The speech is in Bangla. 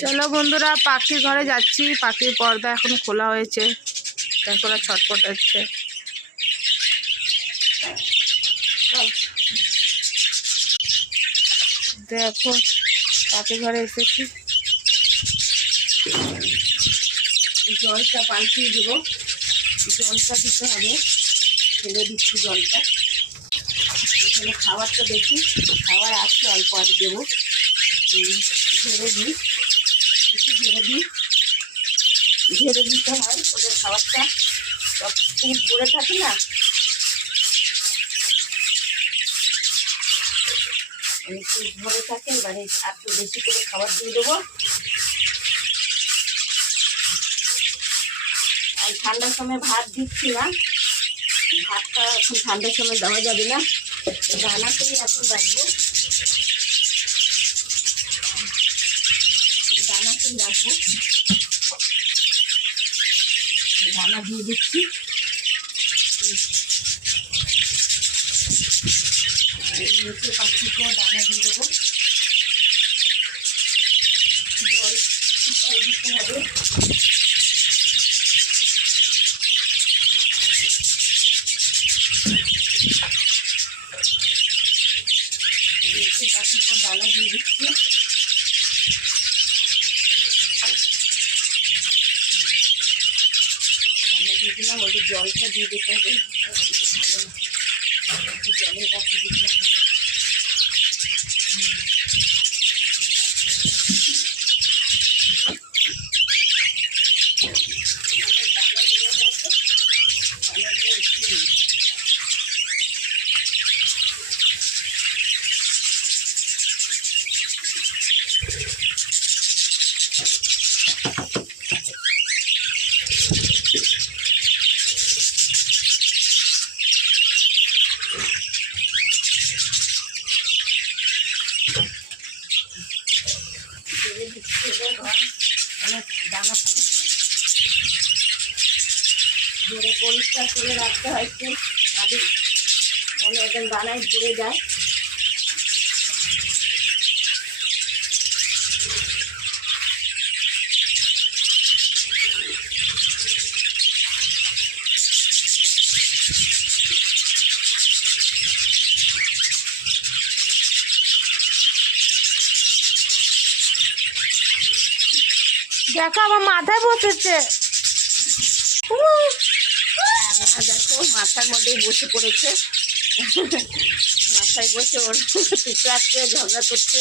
চলো বন্ধুরা, পাখির ঘরে যাচ্ছি। পাখির পর্দা এখন খোলা হয়েছে, দেখো ওরা ছটফট হচ্ছে। দেখো পাখির ঘরে এসেছি, জলটা পাল্টিয়ে দেবো, জলটা দিতে হবে, ফেলে দিচ্ছি জলটা। এখানে খাবারটা দেখি, খাবার আছে অল্প আর দেবো, ঝেড়ে দিই, একটু ঝেড়ে দিতে হয় ওদের খাবারটা, সব পড়ে থাকে না, একটু ভরে থাকে। এবারে আর একটু বেশি করে খাবার দিয়ে দেবো। আর ঠান্ডার সময় ভাত দিচ্ছি না, ভাতটা এখন ঠান্ডার সময় দেওয়া যাবে না, দানাতেই এখন রাখবো, দানাতেই রাখবো। দানা দিয়ে দিচ্ছি, নিচে পাখিকেও দানা দিয়ে দেবো। জল দিতে হবে, নিচে পাখিকেও দানা দিয়ে দিচ্ছি। দানা দিয়ে দিলাম, ওদের জলটা দিয়ে দিতে হবে, জলের পাখি দিতে হবে। দানা দেওয়ার মতো দানা দিয়ে উঠিয়ে নিই। অনেক দানা পড়েছে, ধরে পরিষ্কার করে রাখতে হয় একটু আগে, মানে ওদের দানায় জুড়ে যায়। দেখো আমার মাথায় বসেছে, দেখো মাথার মধ্যেই বসে পড়েছে, মাথায় বসে ওর টুকরা ঝগড়া করছে।